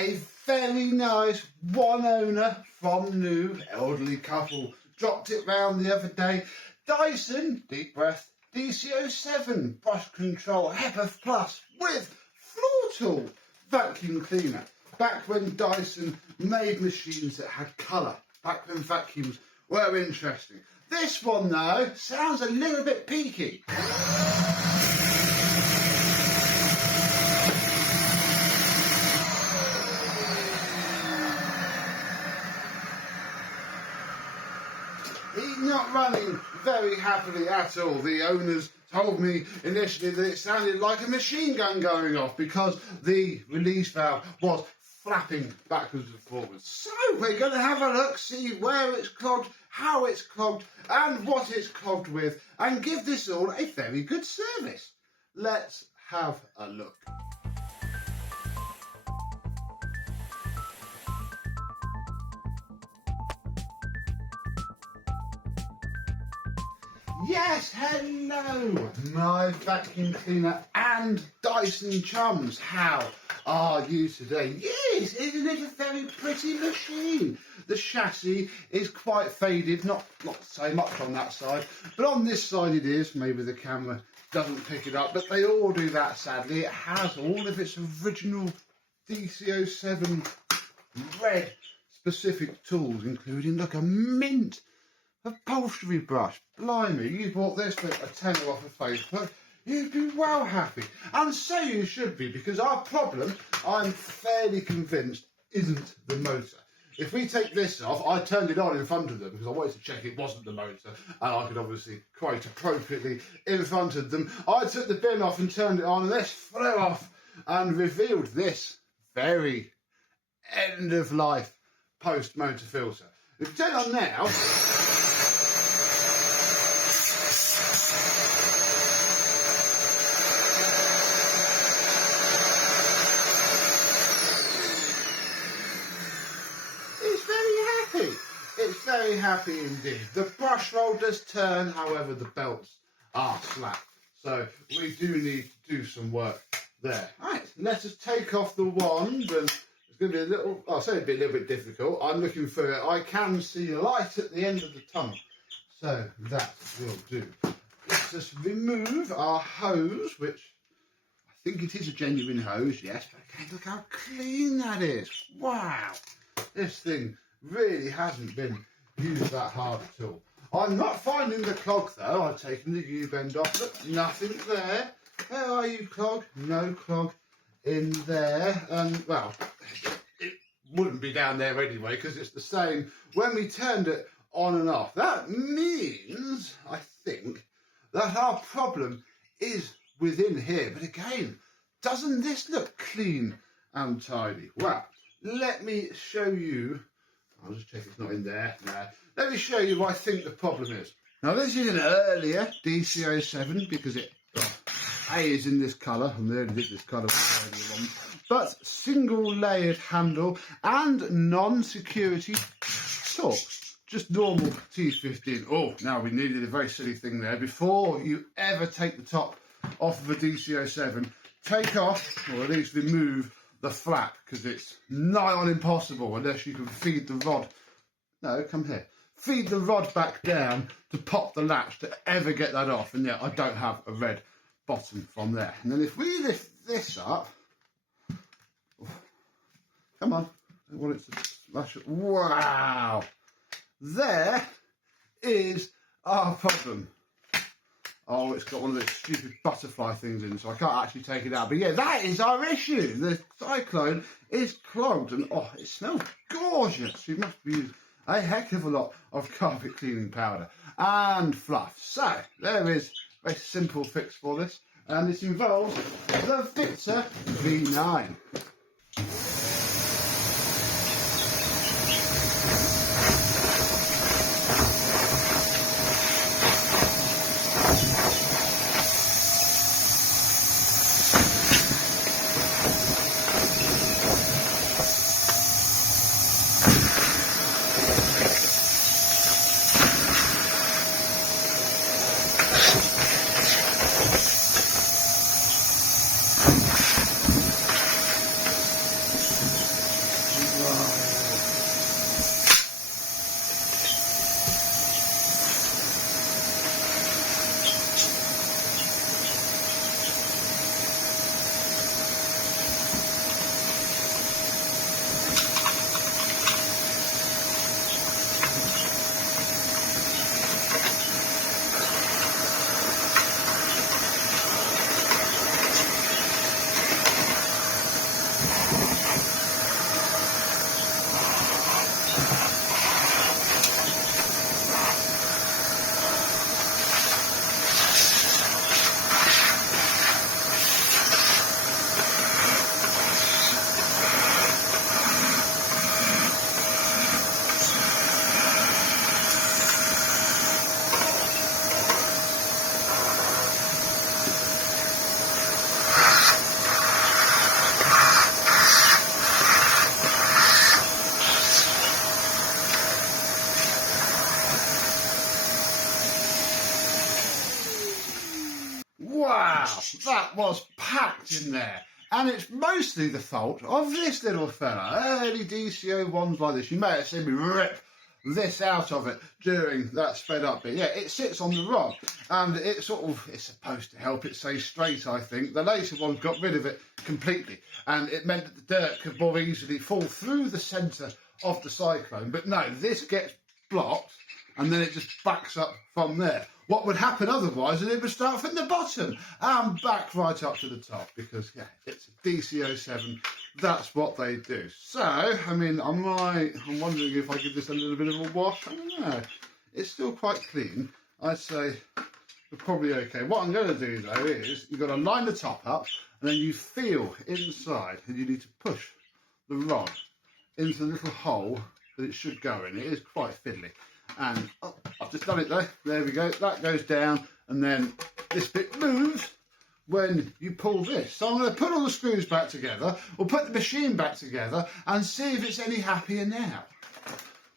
A very nice one owner from new elderly couple dropped it round the other day. Dyson, deep breath, DC07 brush control Hepa Plus with floor tool vacuum cleaner. Back when Dyson made machines that had colour, back when vacuums were interesting. This one though sounds a little bit peaky. He's not running very happily at all. The owners told me initially that it sounded like a machine gun going off because the release valve was flapping backwards and forwards. So we're going to have a look, see where it's clogged, how it's clogged and what it's clogged with, and give this all a very good service. Let's have a look. Yes, hello, my vacuum cleaner and Dyson chums. How are you today? Yes, isn't it a very pretty machine? The chassis is quite faded, not so much on that side, but on this side it is. Maybe the camera doesn't pick it up, but they all do that sadly. It has all of its original DC07 red specific tools, including, look, a mint upholstery brush. Blimey, you bought this for a tenner off of Facebook, you'd be well happy. And so you should be, because our problem, I'm fairly convinced, isn't the motor. If we take this off, I turned it on in front of them because I wanted to check it wasn't the motor, and I could obviously quite appropriately in front of them. I took the bin off and turned it on, and this flew off and revealed this very end of life post motor filter. If you turn it on now, it's very happy indeed. The brush roll does turn, however the belts are slack. So we do need to do some work there. Right, let us take off the wand, and it's going to be a little, I'll say it'll be a little bit difficult. I'm looking for it. I can see light at the end of the tunnel. So that will do. Let's just remove our hose, which I think it is a genuine hose, yes, but okay, look how clean that is. Wow, this thing really hasn't been used that hard at all. I'm not finding the clog though. I've taken the U-bend off. Look, nothing there. Where are you, clog? No clog in there. And well, it wouldn't be down there anyway because it's the same when we turned it on and off. That means, I think, that our problem is within here. But again, doesn't this look clean and tidy? Well, let me show you. I'll just check it's not in there. No. Let me show you what I think the problem is. Now this is an earlier DC07 because it A is in this colour, and they only did this colour with the earlier one. But single layered handle and non-security torques. Just normal T15. Oh, now we needed a very silly thing there. Before you ever take the top off of a DC07, take off, or at least remove, the flap, because it's nigh on impossible unless you can feed the rod. No, come here. Feed the rod back down to pop the latch to ever get that off. And yeah, I don't have a red bottom from there. And then if we lift this up, come on, I want it to smash it. Wow, there is our problem. Oh, it's got one of those stupid butterfly things in, so I can't actually take it out. But yeah, that is our issue. The cyclone is clogged, and oh, it smells gorgeous. You must be using a heck of a lot of carpet cleaning powder and fluff. So there is a very simple fix for this, and it involves the Victor V9. that was packed in there. And it's mostly the fault of this little fella. Early DC01s like this. You may have seen me rip this out of it during that sped up bit. Yeah, it sits on the rod and it's supposed to help it stay straight, I think. The later ones got rid of it completely and it meant that the dirt could more easily fall through the centre of the cyclone. But no, this gets blocked and then it just backs up from there. What would happen otherwise is it would start from the bottom and back right up to the top because, yeah, it's a DC07. That's what they do. So, I mean, I'm wondering if I give this a little bit of a wash. I don't know. It's still quite clean. I'd say we're probably okay. What I'm going to do, though, is you've got to line the top up and then you feel inside and you need to push the rod into the little hole that it should go in. It is quite fiddly. And I've just done it though. There we go. That goes down and then this bit moves when you pull this. So I'm going to put all the screws back together or put the machine back together and see if it's any happier now.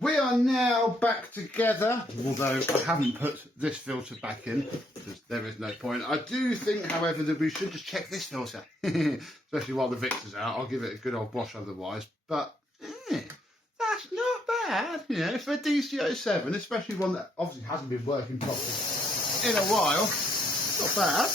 We are now back together, although I haven't put this filter back in because there is no point. I do think, however, that we should just check this filter, especially while the Victor's out. I'll give it a good old wash otherwise, but that's not bad, you know, for a DC07, especially one that obviously hasn't been working properly in a while. Not bad.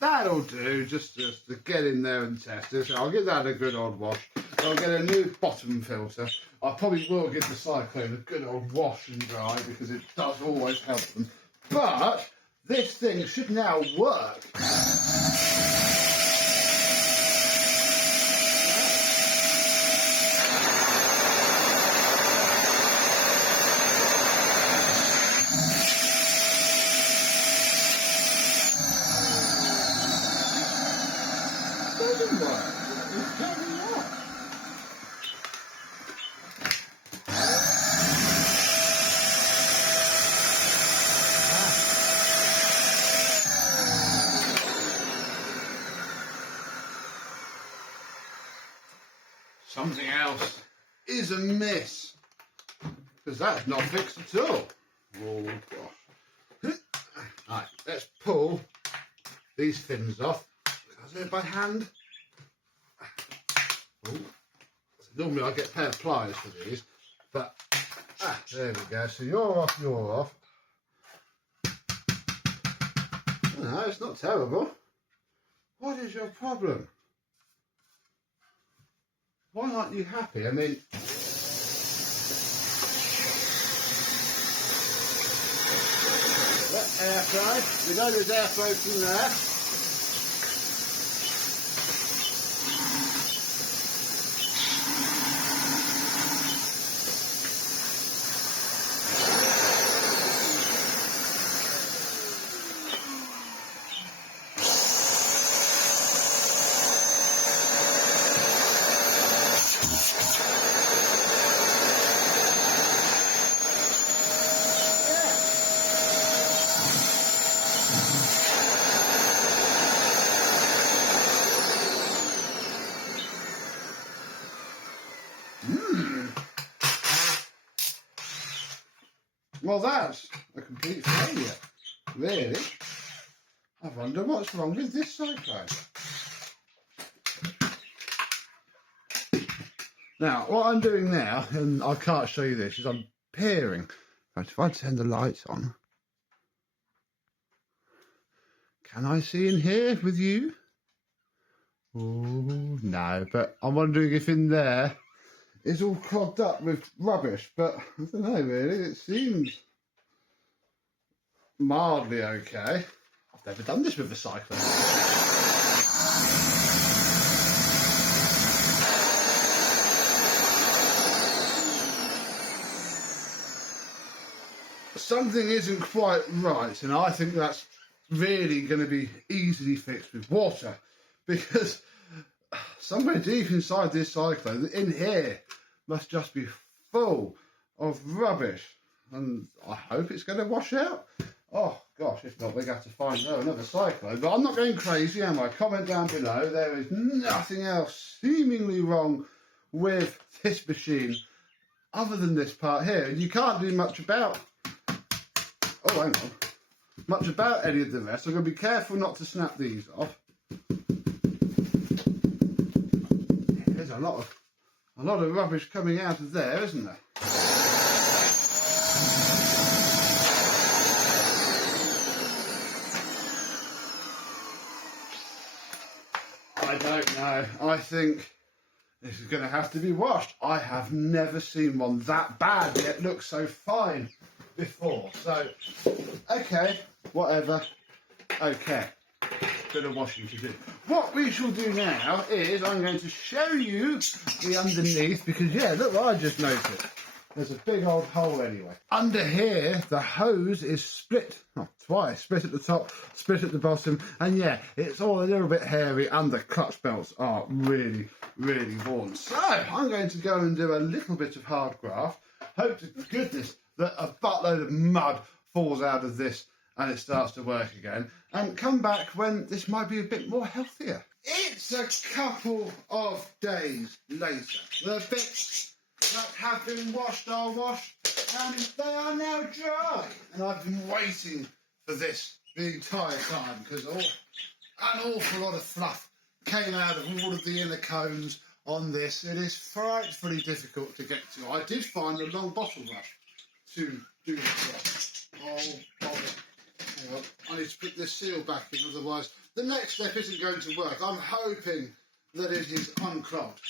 That'll do, just to get in there and test it. So I'll give that a good old wash. I'll get a new bottom filter. I probably will give the cyclone a good old wash and dry because it does always help them. But this thing should now work. Something else is amiss because that's not fixed at all. Oh gosh. Right, let's pull these fins off. Can I do it by hand? Ooh. Normally I get a pair of pliers for these, but there we go. So you're off, you're off. No, it's not terrible. What is your problem? Why aren't you happy? I mean, airflow. We know there's airflow from there. Well, that's a complete failure, really. I wonder what's wrong with this cyclone. Now, what I'm doing now, and I can't show you this, is I'm peering. Right, if I turn the lights on, can I see in here with you? Oh, no, but I'm wondering if in there it's all clogged up with rubbish, but I don't know really, it seems mildly okay. I've never done this with a cyclone. Something isn't quite right, and I think that's really going to be easily fixed with water, because somewhere deep inside this cyclone, in here, must just be full of rubbish. and I hope it's going to wash out. Oh gosh, if not, we're going to have to find another cyclone. But I'm not going crazy, am I? Comment down below. There is nothing else seemingly wrong with this machine other than this part here. And you can't do much about, oh hang on, much about any of the rest. I'm going to be careful not to snap these off. There's a lot of rubbish coming out of there, isn't there? I don't know. I think this is going to have to be washed. I have never seen one that bad yet look so fine before. So, okay, whatever. Okay, bit of washing to do. What we shall do now is I'm going to show you the underneath because, yeah, look what I just noticed. There's a big old hole anyway. Under here, the hose is split, twice. Split at the top, split at the bottom. And yeah, it's all a little bit hairy and the clutch belts are really, really worn. So I'm going to go and do a little bit of hard graft. Hope to goodness that a buttload of mud falls out of this and it starts to work again. And come back when this might be a bit more healthier. It's a couple of days later. The bits that have been washed are washed and they are now dry. And I've been waiting for this the entire time because an awful lot of fluff came out of all of the inner cones on this. It is frightfully difficult to get to. I did find a long bottle brush to do the job. Oh, bother. Hang on. I need to put this seal back in, otherwise the next step isn't going to work. I'm hoping that it is unclogged.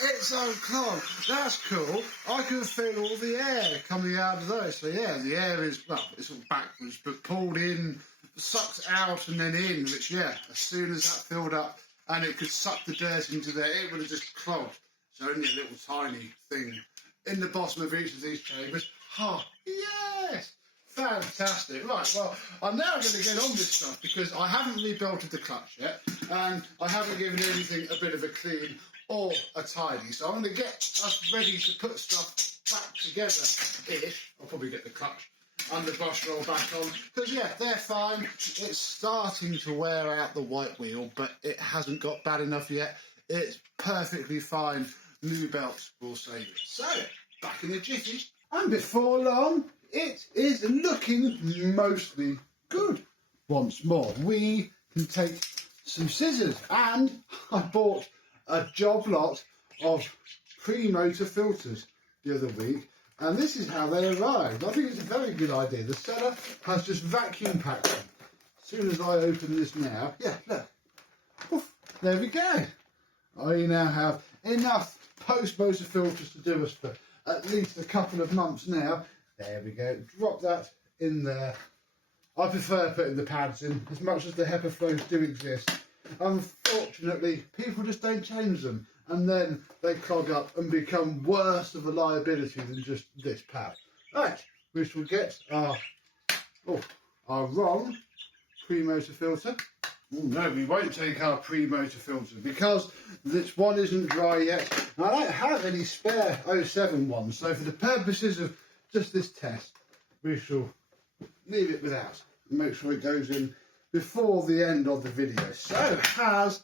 It's unclogged. That's cool. I can feel all the air coming out of those. So yeah, the air is, well, it's all backwards, but pulled in, sucked out and then in, which yeah, as soon as that filled up and it could suck the dirt into there, it would have just clogged. So only a little tiny thing in the bottom of each of these chambers. Oh, yes! Fantastic. Right, well, I'm now going to get on this stuff because I haven't rebuilt the clutch yet and I haven't given anything a bit of a clean or a tidy. So I'm going to get us ready to put stuff back together-ish. I'll probably get the clutch and the brush roll back on because, yeah, they're fine. It's starting to wear out the white wheel, but it hasn't got bad enough yet. It's perfectly fine. New belts will save it. So, back in the jiffy. And before long, it is looking mostly good. Once more, we can take some scissors and I bought a job lot of pre-motor filters the other week and this is how they arrived. I think it's a very good idea. The seller has just vacuum packed them. As soon as I open this now, yeah, look, oof, there we go. I now have enough post-motor filters to do us for at least a couple of months now. There we go, drop that in there. I prefer putting the pads in as much as the Hepa flows do exist. Unfortunately, people just don't change them and then they clog up and become worse of a liability than just this pad. Right, we shall get our wrong pre-motor filter. Oh, no, we won't take our pre-motor filter because this one isn't dry yet. And I don't have any spare 07 ones, so for the purposes of just this test, we shall leave it without and make sure it goes in before the end of the video. So, has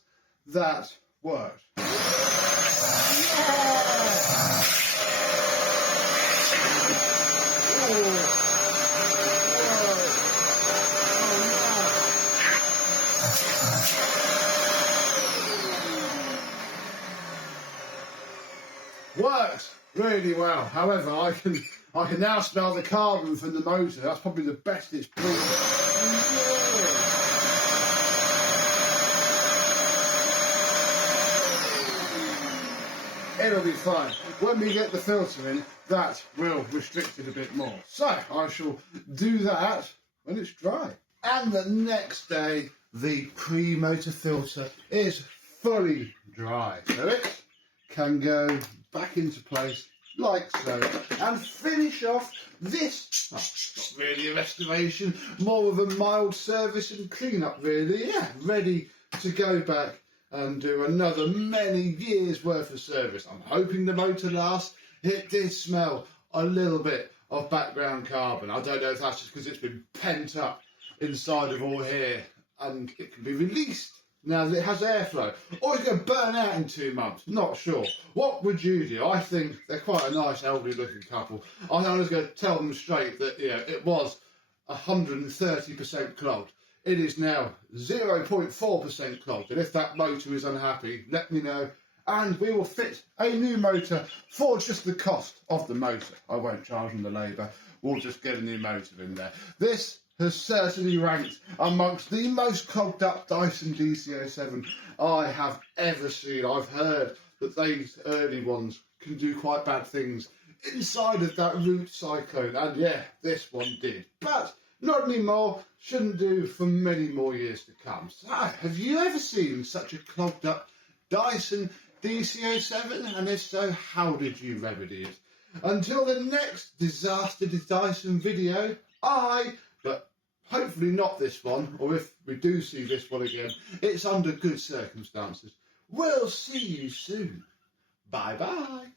that worked? Yeah! Works really well. However, I can now smell the carbon from the motor. That's probably the best it's been. It'll be fine. When we get the filter in, that will restrict it a bit more. So I shall do that when it's dry. And the next day, the pre-motor filter is fully dry. So it can go back into place like so, and finish off this, not really a restoration, more of a mild service and clean-up really, yeah, ready to go back and do another many years worth of service. I'm hoping the motor lasts. It did smell a little bit of background carbon. I don't know if that's just because it's been pent up inside of all here and it can be released now that it has airflow, or it's going to burn out in 2 months. Not sure. What would you do? I think they're quite a nice elderly looking couple. I was going to tell them straight that, you know, it was 130% clogged. It is now 0.4% clogged, and if that motor is unhappy, let me know and we will fit a new motor for just the cost of the motor. I won't charge them the labour, we'll just get a new motor in there. This has certainly ranked amongst the most clogged up Dyson DC07 I have ever seen. I've heard that these early ones can do quite bad things inside of that root cyclone, and yeah, this one did. But not anymore, shouldn't do for many more years to come. So, have you ever seen such a clogged up Dyson DC07? And if so, how did you remedy it? Until the next disaster Dyson video, but hopefully not this one, or if we do see this one again, it's under good circumstances. We'll see you soon. Bye bye.